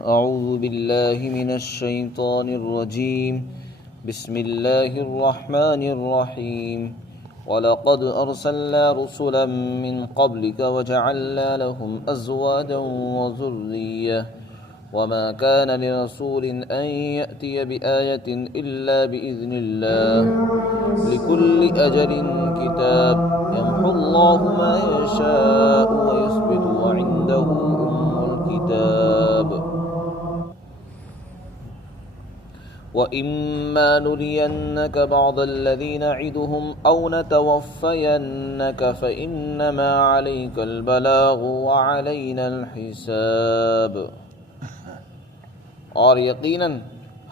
أعوذ بالله من الشيطان الرجيم بسم الله الرحمن الرحيم وَلَقَدْ أَرْسَلْنَا رُسُلًا مِّن قَبْلِكَ وَجَعَلْنَا لَهُمْ أَزْوَاجًا وَذُرِّيَّةً وَمَا كَانَ لِرَسُولٍ أَن يَأْتِيَ بِآيَةٍ إِلَّا بِإِذْنِ اللَّهِ لِكُلِّ أَجَلٍ كِتَابٌ يَمْحُو اللَّهُ مَا يَشَاءُ وَيُثْبِتُ وَعِندَهُ أُمُّ الْكِتَابِ وَإِمَّا نُرِيَنَّكَ بَعْضَ الَّذِي نَعِدُهُمْ أَوْ نَتَوَفَّيَنَّكَ فَإِنَّمَا عَلَيْكَ الْبَلَاغُ وَعَلَيْنَا الْحِسَابُ۔ اور یقیناً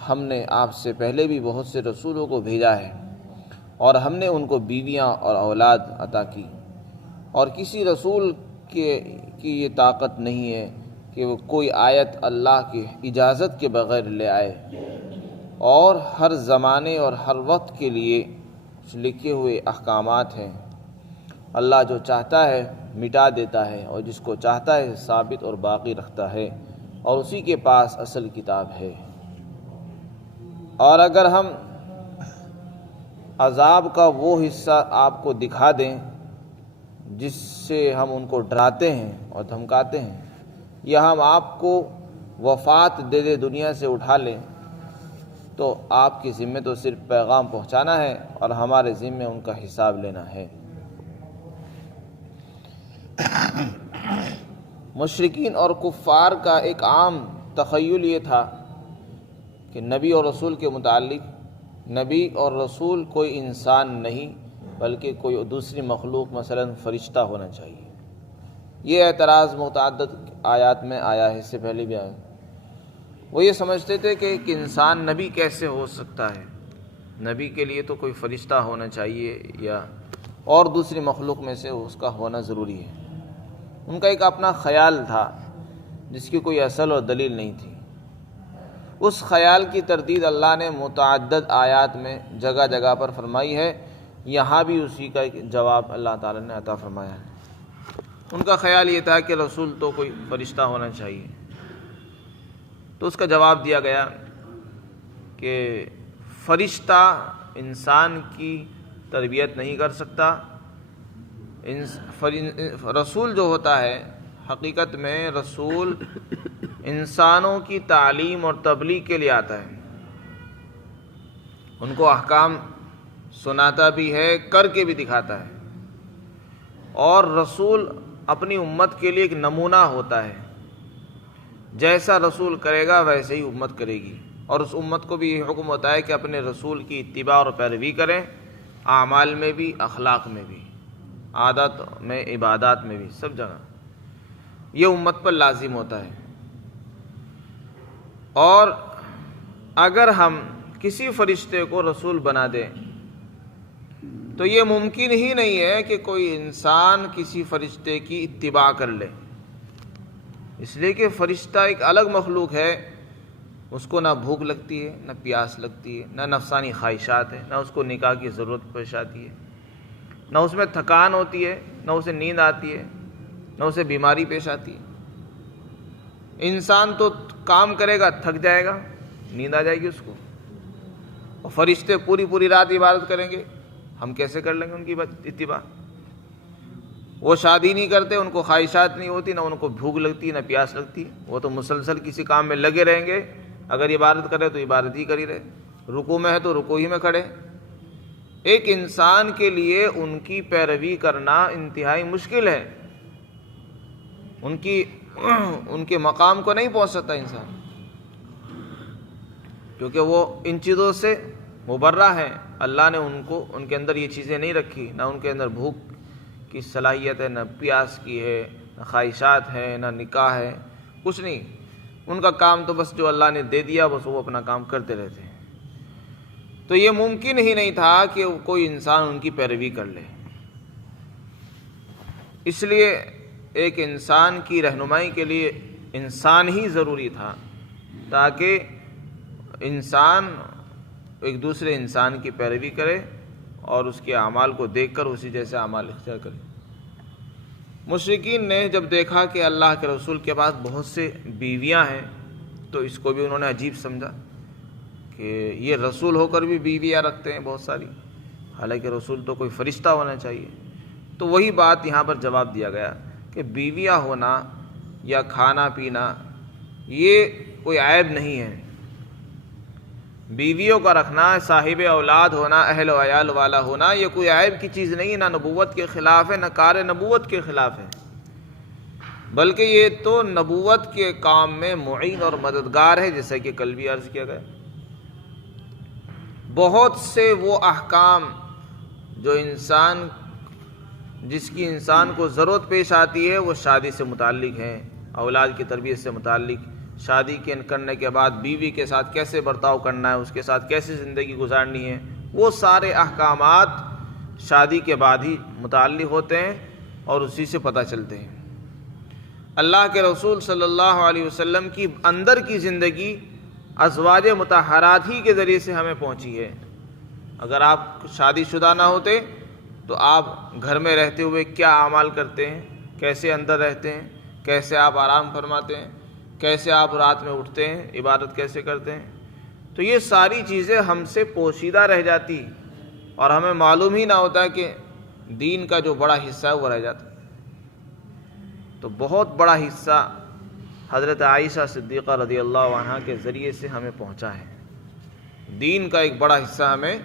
ہم نے آپ سے پہلے بھی بہت سے رسولوں کو بھیجا ہے، اور ہم نے ان کو بیویاں اور اولاد عطا کی، اور کسی رسول کی یہ طاقت نہیں ہے کہ وہ کوئی آیت اللہ کی اجازت کے بغیر لے آئے، اور ہر زمانے اور ہر وقت کے لیے لکھے ہوئے احکامات ہیں۔ اللہ جو چاہتا ہے مٹا دیتا ہے، اور جس کو چاہتا ہے ثابت اور باقی رکھتا ہے، اور اسی کے پاس اصل کتاب ہے۔ اور اگر ہم عذاب کا وہ حصہ آپ کو دکھا دیں جس سے ہم ان کو ڈراتے ہیں اور دھمکاتے ہیں، یا ہم آپ کو وفات دے دنیا سے اٹھا لیں، تو آپ کی ذمہ تو صرف پیغام پہنچانا ہے، اور ہمارے ذمہ ان کا حساب لینا ہے۔ مشرکین اور کفار کا ایک عام تخیل یہ تھا کہ نبی اور رسول کے متعلق، نبی اور رسول کوئی انسان نہیں بلکہ کوئی دوسری مخلوق، مثلا فرشتہ ہونا چاہیے۔ یہ اعتراض متعدد آیات میں آیا ہے، اس سے پہلے بھی آیا۔ وہ یہ سمجھتے تھے کہ ایک انسان نبی کیسے ہو سکتا ہے، نبی کے لیے تو کوئی فرشتہ ہونا چاہیے یا اور دوسری مخلوق میں سے اس کا ہونا ضروری ہے۔ ان کا ایک اپنا خیال تھا جس کی کوئی اصل اور دلیل نہیں تھی۔ اس خیال کی تردید اللہ نے متعدد آیات میں جگہ جگہ پر فرمائی ہے، یہاں بھی اسی کا ایک جواب اللہ تعالیٰ نے عطا فرمایا ہے۔ ان کا خیال یہ تھا کہ رسول تو کوئی فرشتہ ہونا چاہیے، تو اس کا جواب دیا گیا کہ فرشتہ انسان کی تربیت نہیں کر سکتا۔ رسول جو ہوتا ہے، حقیقت میں رسول انسانوں کی تعلیم اور تبلیغ کے لیے آتا ہے، ان کو احکام سناتا بھی ہے، کر کے بھی دکھاتا ہے، اور رسول اپنی امت کے لیے ایک نمونہ ہوتا ہے۔ جیسا رسول کرے گا ویسے ہی امت کرے گی، اور اس امت کو بھی یہ حکم ہوتا ہے کہ اپنے رسول کی اتباع اور پیروی کریں، اعمال میں بھی، اخلاق میں بھی، عادات میں، عبادات میں بھی، سب جگہ یہ امت پر لازم ہوتا ہے۔ اور اگر ہم کسی فرشتے کو رسول بنا دیں تو یہ ممکن ہی نہیں ہے کہ کوئی انسان کسی فرشتے کی اتباع کر لے، اس لیے کہ فرشتہ ایک الگ مخلوق ہے، اس کو نہ بھوک لگتی ہے، نہ پیاس لگتی ہے، نہ نفسانی خواہشات ہیں، نہ اس کو نکاح کی ضرورت پیش آتی ہے، نہ اس میں تھکان ہوتی ہے، نہ اسے نیند آتی ہے، نہ اسے بیماری پیش آتی ہے۔ انسان تو کام کرے گا تھک جائے گا، نیند آ جائے گی اس کو، اور فرشتے پوری رات عبادت کریں گے، ہم کیسے کر لیں گے ان کی اتباع؟ وہ شادی نہیں کرتے، ان کو خواہشات نہیں ہوتی، نہ ان کو بھوک لگتی، نہ پیاس لگتی، وہ تو مسلسل کسی کام میں لگے رہیں گے۔ اگر عبادت کرے تو عبادت ہی کری رہے، رکوع میں ہے تو رکوع ہی میں کھڑے۔ ایک انسان کے لیے ان کی پیروی کرنا انتہائی مشکل ہے، ان کے مقام کو نہیں پہنچ سکتا انسان، کیونکہ وہ ان چیزوں سے مبرہ ہیں۔ اللہ نے ان کے اندر یہ چیزیں نہیں رکھی، نہ ان کے اندر بھوک کی صلاحیت ہے، نہ پیاس کی ہے، نہ خواہشات ہے، نہ نکاح ہے، کچھ نہیں۔ ان کا کام تو بس جو اللہ نے دے دیا بس وہ اپنا کام کرتے رہتے ہیں۔ تو یہ ممکن ہی نہیں تھا کہ کوئی انسان ان کی پیروی کر لے۔ اس لیے ایک انسان کی رہنمائی کے لیے انسان ہی ضروری تھا، تاکہ انسان ایک دوسرے انسان کی پیروی کرے اور اس کے اعمال کو دیکھ کر اسی جیسے اعمال اختیار کرے۔ مشرکین نے جب دیکھا کہ اللہ کے رسول کے پاس بہت سے بیویاں ہیں تو اس کو بھی انہوں نے عجیب سمجھا کہ یہ رسول ہو کر بھی بیویاں رکھتے ہیں بہت ساری، حالانکہ رسول تو کوئی فرشتہ ہونا چاہیے۔ تو وہی بات یہاں پر جواب دیا گیا کہ بیویاں ہونا یا کھانا پینا یہ کوئی عیب نہیں ہے، بیویوں کا رکھنا، صاحب اولاد ہونا، اہل و عیال والا ہونا یہ کوئی عیب کی چیز نہیں، نہ نبوت کے خلاف ہے نہ کار نبوت کے خلاف ہے، بلکہ یہ تو نبوت کے کام میں معین اور مددگار ہے، جیسا کہ کل بھی عرض کیا گیا۔ بہت سے وہ احکام جو جس کی انسان کو ضرورت پیش آتی ہے وہ شادی سے متعلق ہیں، اولاد کی تربیت سے متعلق، شادی کرنے کے بعد بیوی کے ساتھ کیسے برتاؤ کرنا ہے، اس کے ساتھ کیسے زندگی گزارنی ہے، وہ سارے احکامات شادی کے بعد ہی متعلق ہوتے ہیں اور اسی سے پتہ چلتے ہیں۔ اللہ کے رسول صلی اللہ علیہ وسلم کی اندر کی زندگی ازواج مطہرات ہی کے ذریعے سے ہمیں پہنچی ہے۔ اگر آپ شادی شدہ نہ ہوتے تو آپ گھر میں رہتے ہوئے کیا اعمال کرتے ہیں، کیسے اندر رہتے ہیں، کیسے آپ آرام فرماتے ہیں، کیسے آپ رات میں اٹھتے ہیں، عبادت کیسے کرتے ہیں، تو یہ ساری چیزیں ہم سے پوشیدہ رہ جاتی اور ہمیں معلوم ہی نہ ہوتا کہ دین کا جو بڑا حصہ ہے وہ رہ جاتا۔ تو بہت بڑا حصہ حضرت عائشہ صدیقہ رضی اللہ عنہا کے ذریعے سے ہمیں پہنچا ہے، دین کا ایک بڑا حصہ ہمیں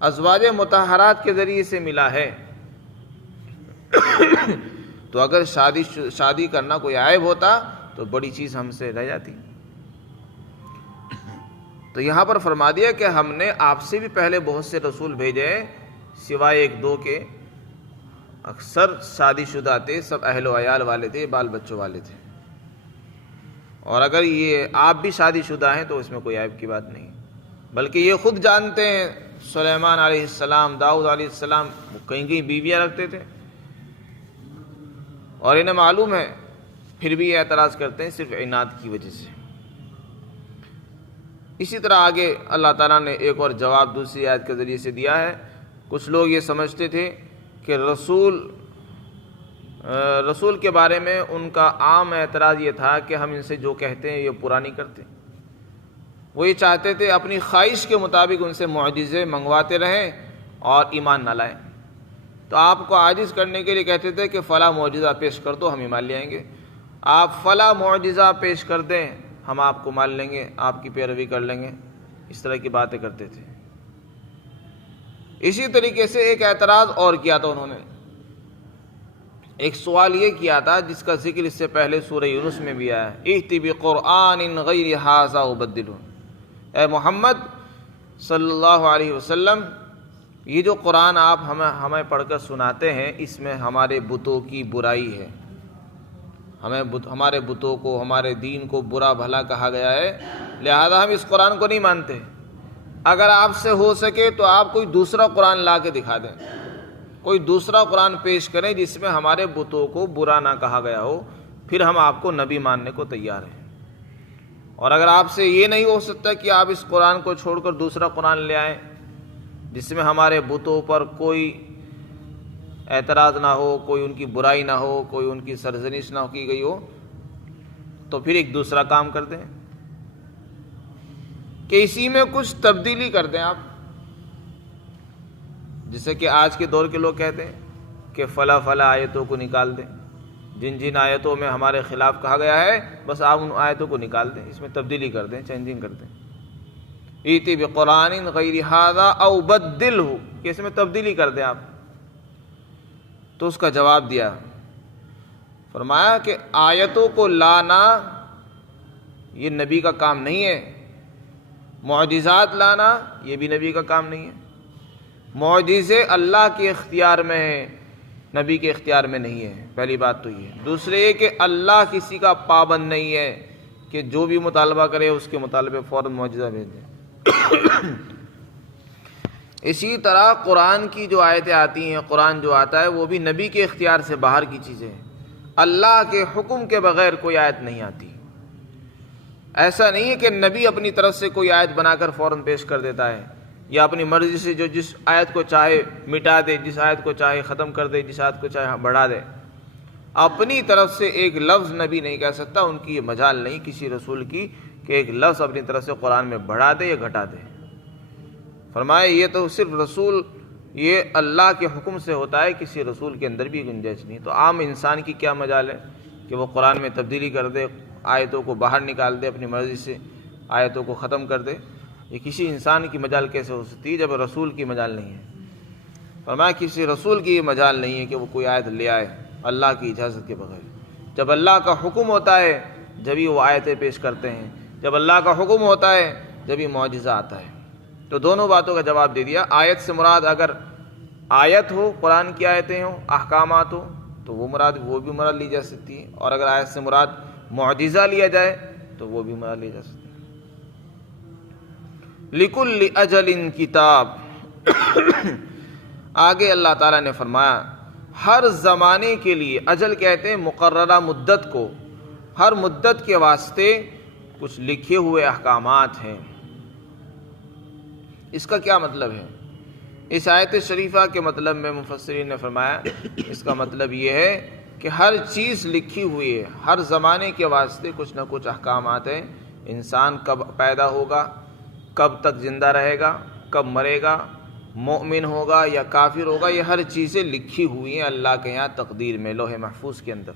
ازواج مطہرات کے ذریعے سے ملا ہے۔ تو اگر شادی کرنا کوئی عیب ہوتا تو بڑی چیز ہم سے رہ جاتی۔ تو یہاں پر فرما دیا کہ ہم نے آپ سے بھی پہلے بہت سے رسول بھیجے سوائے ایک دو کے، اکثر شادی شدہ تھے، سب اہل و عیال والے تھے، بال بچوں والے تھے، اور اگر یہ آپ بھی شادی شدہ ہیں تو اس میں کوئی عیب کی بات نہیں، بلکہ یہ خود جانتے ہیں سلیمان علیہ السلام، داؤد علیہ السلام کہیں کہیں بیویاں رکھتے تھے اور انہیں معلوم ہے، پھر بھی یہ اعتراض کرتے ہیں صرف عناد کی وجہ سے۔ اسی طرح آگے اللہ تعالیٰ نے ایک اور جواب دوسری آیت کے ذریعے سے دیا ہے۔ کچھ لوگ یہ سمجھتے تھے کہ رسول کے بارے میں ان کا عام اعتراض یہ تھا کہ ہم ان سے جو کہتے ہیں یہ پورا نہیں کرتے، وہ یہ چاہتے تھے اپنی خواہش کے مطابق ان سے معجزے منگواتے رہیں اور ایمان نہ لائیں۔ تو آپ کو عاجز کرنے کے لیے کہتے تھے کہ فلاں معجزہ پیش کر دو ہم ایمان لے آئیں گے، آپ فلاں معجزہ پیش کر دیں ہم آپ کو مان لیں گے، آپ کی پیروی کر لیں گے، اس طرح کی باتیں کرتے تھے۔ اسی طریقے سے ایک اعتراض اور کیا تھا انہوں نے، ایک سوال یہ کیا تھا جس کا ذکر اس سے پہلے سورہ یونس میں بھی آیا ہے، ائت بقرآن غیر ھذا ابدلہ، اے محمد صلی اللہ علیہ وسلم یہ جو قرآن آپ ہمیں پڑھ کر سناتے ہیں اس میں ہمارے بتوں کی برائی ہے، ہمارے بتوں کو، ہمارے دین کو برا بھلا کہا گیا ہے، لہذا ہم اس قرآن کو نہیں مانتے، اگر آپ سے ہو سکے تو آپ کوئی دوسرا قرآن لا کے دکھا دیں، کوئی دوسرا قرآن پیش کریں جس میں ہمارے بتوں کو برا نہ کہا گیا ہو، پھر ہم آپ کو نبی ماننے کو تیار ہیں۔ اور اگر آپ سے یہ نہیں ہو سکتا کہ آپ اس قرآن کو چھوڑ کر دوسرا قرآن لے آئیں جس میں ہمارے بتوں پر کوئی اعتراض نہ ہو، کوئی ان کی برائی نہ ہو، کوئی ان کی سرزنش نہ کی گئی ہو، تو پھر ایک دوسرا کام کر دیں کہ اسی میں کچھ تبدیلی کر دیں آپ، جیسے کہ آج کے دور کے لوگ کہتے ہیں کہ فلاں فلاں آیتوں کو نکال دیں، جن جن آیتوں میں ہمارے خلاف کہا گیا ہے بس آپ ان آیتوں کو نکال دیں، اس میں تبدیلی کر دیں، چینجنگ کر دیں، ایتی بقرآن غیر ھذا او بدلہ، کہ اس میں تبدیلی کر دیں آپ۔ تو اس کا جواب دیا، فرمایا کہ آیتوں کو لانا یہ نبی کا کام نہیں ہے، معجزات لانا یہ بھی نبی کا کام نہیں ہے، معجزے اللہ کے اختیار میں ہیں، نبی کے اختیار میں نہیں ہے، پہلی بات تو یہ ہے۔ دوسرے یہ کہ اللہ کسی کا پابند نہیں ہے کہ جو بھی مطالبہ کرے اس کے مطالبے فوراً معجزہ بھیج دیں۔ اسی طرح قرآن کی جو آیتیں آتی ہیں، قرآن جو آتا ہے وہ بھی نبی کے اختیار سے باہر کی چیزیں ہیں، اللہ کے حکم کے بغیر کوئی آیت نہیں آتی۔ ایسا نہیں ہے کہ نبی اپنی طرف سے کوئی آیت بنا کر فوراً پیش کر دیتا ہے، یا اپنی مرضی سے جو جس آیت کو چاہے مٹا دے، جس آیت کو چاہے ختم کر دے، جس آیت کو چاہے بڑھا دے، اپنی طرف سے ایک لفظ نبی نہیں کہہ سکتا، ان کی یہ مجال نہیں کسی رسول کی کہ ایک لفظ اپنی طرف سے قرآن میں بڑھا دے یا گھٹا دے۔ فرمایا یہ تو صرف رسول، یہ اللہ کے حکم سے ہوتا ہے، کسی رسول کے اندر بھی گنجائش نہیں۔ تو عام انسان کی کیا مجال ہے کہ وہ قرآن میں تبدیلی کر دے، آیتوں کو باہر نکال دے، اپنی مرضی سے آیتوں کو ختم کر دے؟ یہ کسی انسان کی مجال کیسے ہو سکتی ہے جب رسول کی مجال نہیں ہے؟ فرمایا کسی رسول کی یہ مجال نہیں ہے کہ وہ کوئی آیت لے آئے اللہ کی اجازت کے بغیر۔ جب اللہ کا حکم ہوتا ہے جبھی وہ آیتیں پیش کرتے ہیں، جب اللہ کا حکم ہوتا ہے جبھی معجزہ آتا ہے۔ تو دونوں باتوں کا جواب دے دیا۔ آیت سے مراد اگر آیت ہو، قرآن کی آیتیں ہوں، احکامات ہو، تو وہ بھی مراد لی جا سکتی ہے، اور اگر آیت سے مراد معجزہ لیا جائے تو وہ بھی مراد لی جا سکتی ہے۔ لِكُلِّ أَجَلٍ کتاب، آگے اللہ تعالیٰ نے فرمایا ہر زمانے کے لیے، اجل کہتے ہیں مقررہ مدت کو، ہر مدت کے واسطے کچھ لکھے ہوئے احکامات ہیں۔ اس کا کیا مطلب ہے؟ اس آیت شریفہ کے مطلب میں مفسرین نے فرمایا اس کا مطلب یہ ہے کہ ہر چیز لکھی ہوئی ہے، ہر زمانے کے واسطے کچھ نہ کچھ احکامات ہیں۔ انسان کب پیدا ہوگا، کب تک زندہ رہے گا، کب مرے گا، مومن ہوگا یا کافر ہوگا، یہ ہر چیزیں لکھی ہوئی ہیں اللہ کے یہاں تقدیر میں، لوح محفوظ کے اندر۔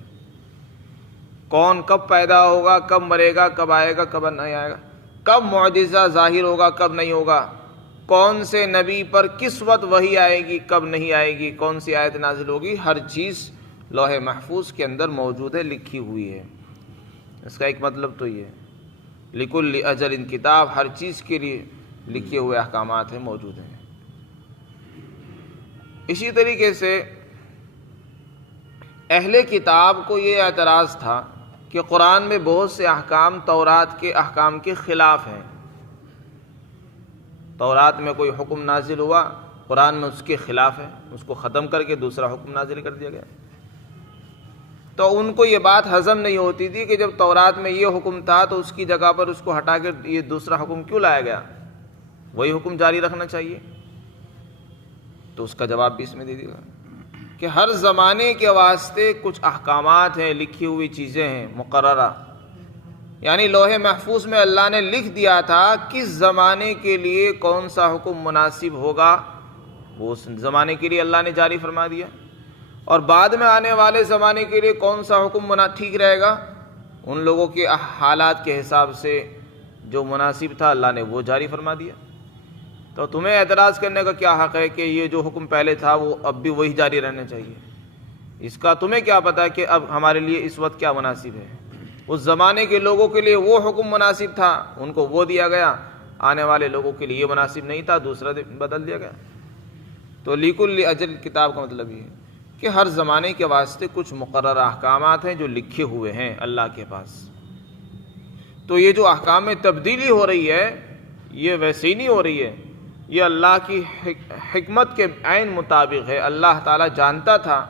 کون کب پیدا ہوگا، کب مرے گا، کب آئے گا، کب نہیں آئے گا، کب معجزہ ظاہر ہوگا، کب نہیں ہوگا، کون سے نبی پر کس وقت وحی آئے گی، کب نہیں آئے گی، کون سی آیت نازل ہوگی، ہر چیز لوح محفوظ کے اندر موجود ہے، لکھی ہوئی ہے۔ اس کا ایک مطلب تو یہ ہے لِكُلِّ أَجَلٍ کتاب، ہر چیز کے لیے لکھے ہوئے احکامات ہیں، موجود ہیں۔ اسی طریقے سے اہل کتاب کو یہ اعتراض تھا کہ قرآن میں بہت سے احکام تورات کے احکام کے خلاف ہیں۔ تورات میں کوئی حکم نازل ہوا، قرآن میں اس کے خلاف ہے، اس کو ختم کر کے دوسرا حکم نازل کر دیا گیا۔ تو ان کو یہ بات ہضم نہیں ہوتی تھی کہ جب تورات میں یہ حکم تھا تو اس کی جگہ پر اس کو ہٹا کر یہ دوسرا حکم کیوں لایا گیا، وہی حکم جاری رکھنا چاہیے۔ تو اس کا جواب بھی اس میں دے دیا کہ ہر زمانے کے واسطے کچھ احکامات ہیں، لکھی ہوئی چیزیں ہیں مقررہ، یعنی لوح محفوظ میں اللہ نے لکھ دیا تھا کس زمانے کے لیے کون سا حکم مناسب ہوگا، وہ اس زمانے کے لیے اللہ نے جاری فرما دیا، اور بعد میں آنے والے زمانے کے لیے کون سا حکم ٹھیک رہے گا، ان لوگوں کے حالات کے حساب سے جو مناسب تھا اللہ نے وہ جاری فرما دیا۔ تو تمہیں اعتراض کرنے کا کیا حق ہے کہ یہ جو حکم پہلے تھا وہ اب بھی وہی جاری رہنا چاہیے؟ اس کا تمہیں کیا پتہ کہ اب ہمارے لیے اس وقت کیا مناسب ہے؟ اس زمانے کے لوگوں کے لیے وہ حکم مناسب تھا، ان کو وہ دیا گیا، آنے والے لوگوں کے لیے یہ مناسب نہیں تھا، دوسرا بدل دیا گیا۔ تو لِكُلِّ أَجَلٍ کتاب کا مطلب یہ ہے کہ ہر زمانے کے واسطے کچھ مقررہ احکامات ہیں جو لکھے ہوئے ہیں اللہ کے پاس۔ تو یہ جو احکام میں تبدیلی ہو رہی ہے یہ ویسے ہی نہیں ہو رہی ہے، یہ اللہ کی حکمت کے عین مطابق ہے۔ اللہ تعالیٰ جانتا تھا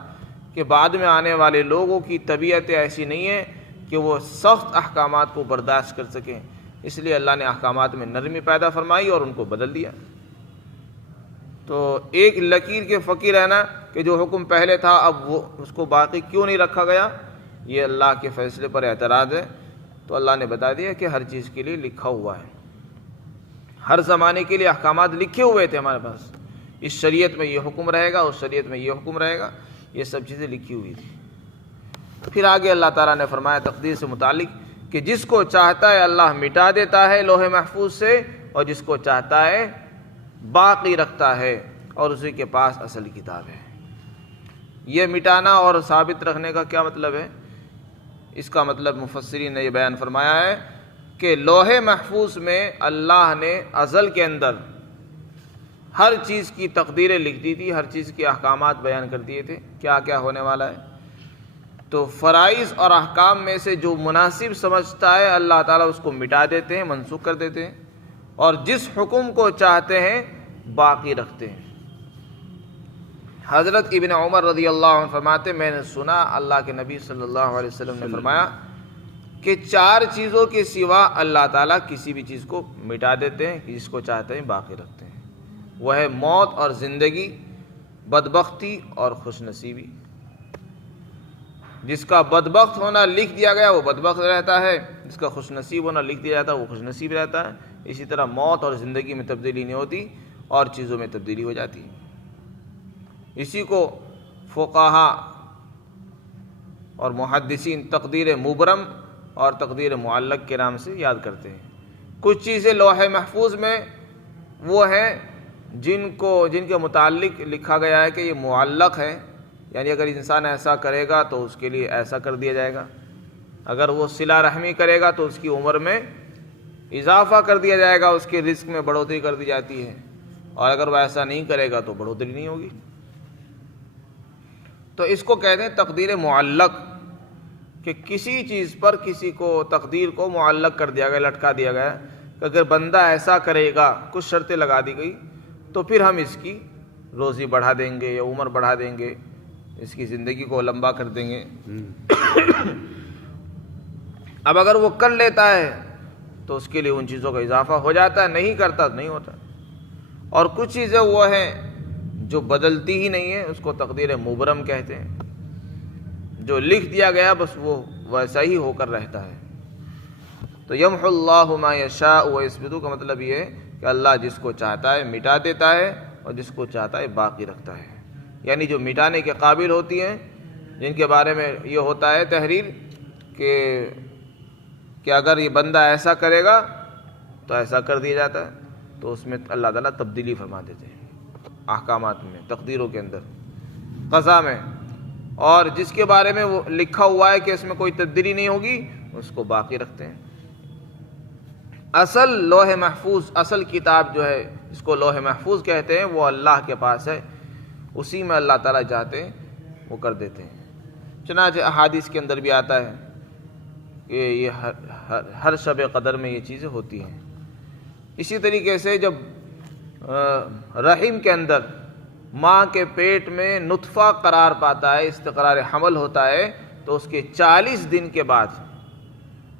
کہ بعد میں آنے والے لوگوں کی طبیعتیں ایسی نہیں ہیں کہ وہ سخت احکامات کو برداشت کر سکیں، اس لیے اللہ نے احکامات میں نرمی پیدا فرمائی اور ان کو بدل دیا۔ تو ایک لکیر کے فقیر ہے نا کہ جو حکم پہلے تھا اب وہ اس کو باقی کیوں نہیں رکھا گیا، یہ اللہ کے فیصلے پر اعتراض ہے۔ تو اللہ نے بتا دیا کہ ہر چیز کے لیے لکھا ہوا ہے، ہر زمانے کے لیے احکامات لکھے ہوئے تھے ہمارے پاس، اس شریعت میں یہ حکم رہے گا، اس شریعت میں یہ حکم رہے گا، یہ سب چیزیں لکھی ہوئی تھی۔ پھر آگے اللہ تعالیٰ نے فرمایا تقدیر سے متعلق کہ جس کو چاہتا ہے اللہ مٹا دیتا ہے لوح محفوظ سے، اور جس کو چاہتا ہے باقی رکھتا ہے، اور اسی کے پاس اصل کتاب ہے۔ یہ مٹانا اور ثابت رکھنے کا کیا مطلب ہے؟ اس کا مطلب مفسرین نے یہ بیان فرمایا ہے کہ لوح محفوظ میں اللہ نے ازل کے اندر ہر چیز کی تقدیریں لکھ دی تھی، ہر چیز کے احکامات بیان کر دیے تھے، کیا کیا ہونے والا ہے۔ تو فرائض اور احکام میں سے جو مناسب سمجھتا ہے اللہ تعالیٰ اس کو مٹا دیتے ہیں، منسوخ کر دیتے ہیں، اور جس حکم کو چاہتے ہیں باقی رکھتے ہیں۔ حضرت ابن عمر رضی اللہ عنہ فرماتے میں نے سنا اللہ کے نبی صلی اللہ علیہ وسلم نے فرمایا کہ 4 چیزوں کے سوا اللہ تعالیٰ کسی بھی چیز کو مٹا دیتے ہیں، جس کو چاہتے ہیں باقی رکھتے ہیں۔ وہ ہے موت اور زندگی، بدبختی اور خوش نصیبی۔ جس کا بدبخت ہونا لکھ دیا گیا وہ بدبخت رہتا ہے، جس کا خوش نصیب ہونا لکھ دیا جاتا ہے وہ خوش نصیب رہتا ہے، اسی طرح موت اور زندگی میں تبدیلی نہیں ہوتی اور چیزوں میں تبدیلی ہو جاتی ہے۔ اسی کو فقہا اور محدثین تقدیر مبرم اور تقدیر معلق کے نام سے یاد کرتے ہیں۔ کچھ چیزیں لوح محفوظ میں وہ ہیں جن کے متعلق لکھا گیا ہے کہ یہ معلق ہے، یعنی اگر انسان ایسا کرے گا تو اس کے لیے ایسا کر دیا جائے گا، اگر وہ صلہ رحمی کرے گا تو اس کی عمر میں اضافہ کر دیا جائے گا، اس کے رزق میں بڑھوتری کر دی جاتی ہے، اور اگر وہ ایسا نہیں کرے گا تو بڑھوتری نہیں ہوگی۔ تو اس کو کہتے ہیں تقدیر معلق، کہ کسی چیز پر کسی کو تقدیر کو معلق کر دیا گیا، لٹکا دیا گیا کہ اگر بندہ ایسا کرے گا، کچھ شرطیں لگا دی گئی تو پھر ہم اس کی روزی بڑھا دیں گے یا عمر بڑھا دیں گے، اس کی زندگی کو لمبا کر دیں گے۔ اب اگر وہ کر لیتا ہے تو اس کے لیے ان چیزوں کا اضافہ ہو جاتا ہے، نہیں کرتا تو نہیں ہوتا۔ اور کچھ چیزیں وہ ہیں جو بدلتی ہی نہیں ہیں، اس کو تقدیر مبرم کہتے ہیں، جو لکھ دیا گیا بس وہ ویسا ہی ہو کر رہتا ہے۔ تو یمحو اللہ ما یشاء ویثبت کا مطلب یہ ہے کہ اللہ جس کو چاہتا ہے مٹا دیتا ہے اور جس کو چاہتا ہے باقی رکھتا ہے، یعنی جو مٹانے کے قابل ہوتی ہیں، جن کے بارے میں یہ ہوتا ہے تحریر کہ اگر یہ بندہ ایسا کرے گا تو ایسا کر دیا جاتا ہے، تو اس میں اللہ تعالیٰ تبدیلی فرما دیتے ہیں احکامات میں، تقدیروں کے اندر، قضا میں، اور جس کے بارے میں وہ لکھا ہوا ہے کہ اس میں کوئی تبدیلی نہیں ہوگی اس کو باقی رکھتے ہیں۔ اصل لوح محفوظ، اصل کتاب جو ہے اس کو لوح محفوظ کہتے ہیں، وہ اللہ کے پاس ہے، اسی میں اللہ تعالیٰ چاہتے ہیں وہ کر دیتے ہیں۔ چنانچہ احادیث کے اندر بھی آتا ہے کہ یہ ہر شب قدر میں یہ چیزیں ہوتی ہیں۔ اسی طریقے سے جب رحم کے اندر ماں کے پیٹ میں نطفہ قرار پاتا ہے، استقرار حمل ہوتا ہے، تو اس کے 40 دن کے بعد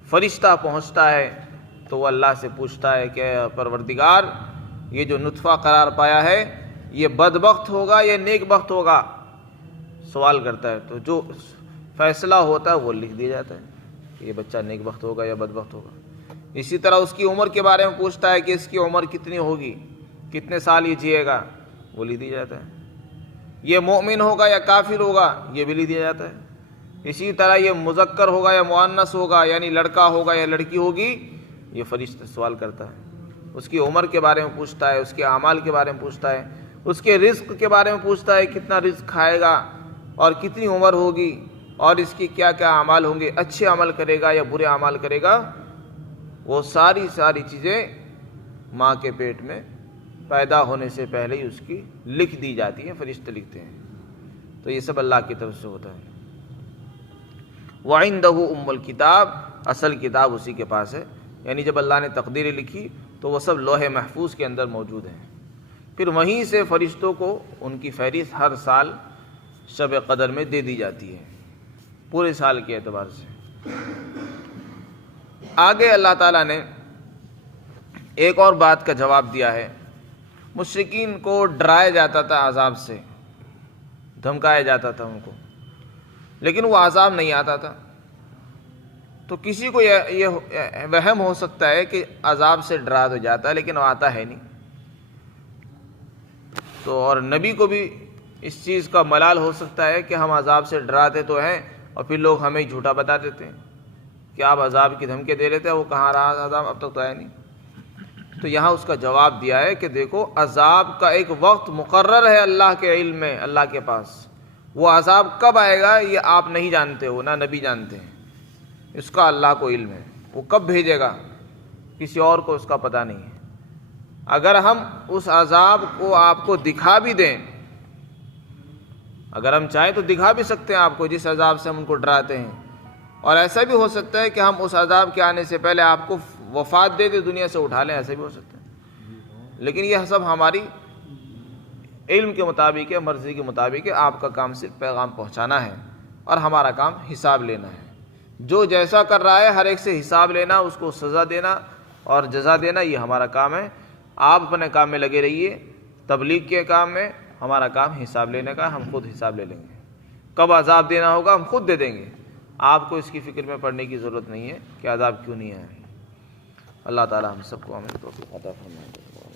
فرشتہ پہنچتا ہے تو وہ اللہ سے پوچھتا ہے کہ پروردگار یہ جو نطفہ قرار پایا ہے یہ بدبخت ہوگا یا نیک بخت ہوگا، سوال کرتا ہے، تو جو فیصلہ ہوتا ہے وہ لکھ دیا جاتا ہے کہ یہ بچہ نیک بخت ہوگا یا بدبخت ہوگا۔ اسی طرح اس کی عمر کے بارے میں پوچھتا ہے کہ اس کی عمر کتنی ہوگی، کتنے سال یہ جیے گا، وہ لکھ دیا جاتا ہے۔ یہ مومن ہوگا یا کافر ہوگا یہ بھی لکھ دیا جاتا ہے۔ اسی طرح یہ مذکر ہوگا یا مؤنث ہوگا، یعنی لڑکا ہوگا یا لڑکی ہوگی، یہ فرشتہ سوال کرتا ہے۔ اس کی عمر کے بارے میں پوچھتا ہے، اس کے اعمال کے بارے میں پوچھتا ہے، اس کے رزق کے بارے میں پوچھتا ہے، کتنا رزق کھائے گا اور کتنی عمر ہوگی اور اس کی کیا کیا اعمال ہوں گے، اچھے عمل کرے گا یا برے اعمال کرے گا۔ وہ ساری چیزیں ماں کے پیٹ میں پیدا ہونے سے پہلے ہی اس کی لکھ دی جاتی ہیں، فرشتے لکھتے ہیں۔ تو یہ سب اللہ کی طرف سے ہوتا ہے۔ وَعِندَهُ أُمُّ الْكِتَابِ، اصل کتاب اسی کے پاس ہے، یعنی جب اللہ نے تقدیریں لکھی تو وہ سب لوح محفوظ کے اندر موجود ہیں۔ پھر وہیں سے فرشتوں کو ان کی فہرست ہر سال شب قدر میں دے دی جاتی ہے، پورے سال کے اعتبار سے۔ آگے اللہ تعالیٰ نے ایک اور بات کا جواب دیا ہے۔ مشرکین کو ڈرایا جاتا تھا عذاب سے، دھمکایا جاتا تھا ان کو، لیکن وہ عذاب نہیں آتا تھا۔ تو کسی کو یہ وہم ہو سکتا ہے کہ عذاب سے ڈرا تو جاتا ہے لیکن وہ آتا ہے نہیں۔ تو اور نبی کو بھی اس چیز کا ملال ہو سکتا ہے کہ ہم عذاب سے ڈراتے تو ہیں اور پھر لوگ ہمیں جھوٹا بتا دیتے ہیں کہ آپ عذاب کی دھمکی دے رہے تھے، وہ کہاں رہا عذاب، اب تک تو آیا نہیں۔ تو یہاں اس کا جواب دیا ہے کہ دیکھو عذاب کا ایک وقت مقرر ہے اللہ کے علم میں، اللہ کے پاس۔ وہ عذاب کب آئے گا یہ آپ نہیں جانتے ہو، نہ نبی جانتے ہیں، اس کا اللہ کو علم ہے۔ وہ کب بھیجے گا کسی اور کو اس کا پتہ نہیں ہے۔ اگر ہم اس عذاب کو آپ کو دکھا بھی دیں، اگر ہم چاہیں تو دکھا بھی سکتے ہیں آپ کو جس عذاب سے ہم ان کو ڈراتے ہیں، اور ایسا بھی ہو سکتا ہے کہ ہم اس عذاب کے آنے سے پہلے آپ کو وفات دے دے، دنیا سے اٹھا لیں، ایسا بھی ہو سکتا ہے۔ لیکن یہ سب ہماری علم کے مطابق ہے، مرضی کے مطابق ہے۔ آپ کا کام صرف پیغام پہنچانا ہے اور ہمارا کام حساب لینا ہے۔ جو جیسا کر رہا ہے ہر ایک سے حساب لینا، اس کو سزا دینا اور جزا دینا، یہ ہمارا کام ہے۔ آپ اپنے کام میں لگے رہیے، تبلیغ کے کام میں، ہمارا کام حساب لینے کا، ہم خود حساب لے لیں گے۔ کب عذاب دینا ہوگا ہم خود دے دیں گے، آپ کو اس کی فکر میں پڑنے کی ضرورت نہیں ہے کہ عذاب کیوں نہیں ہے۔ اللہ تعالی ہم سب کو توفیق عطا فرمائے۔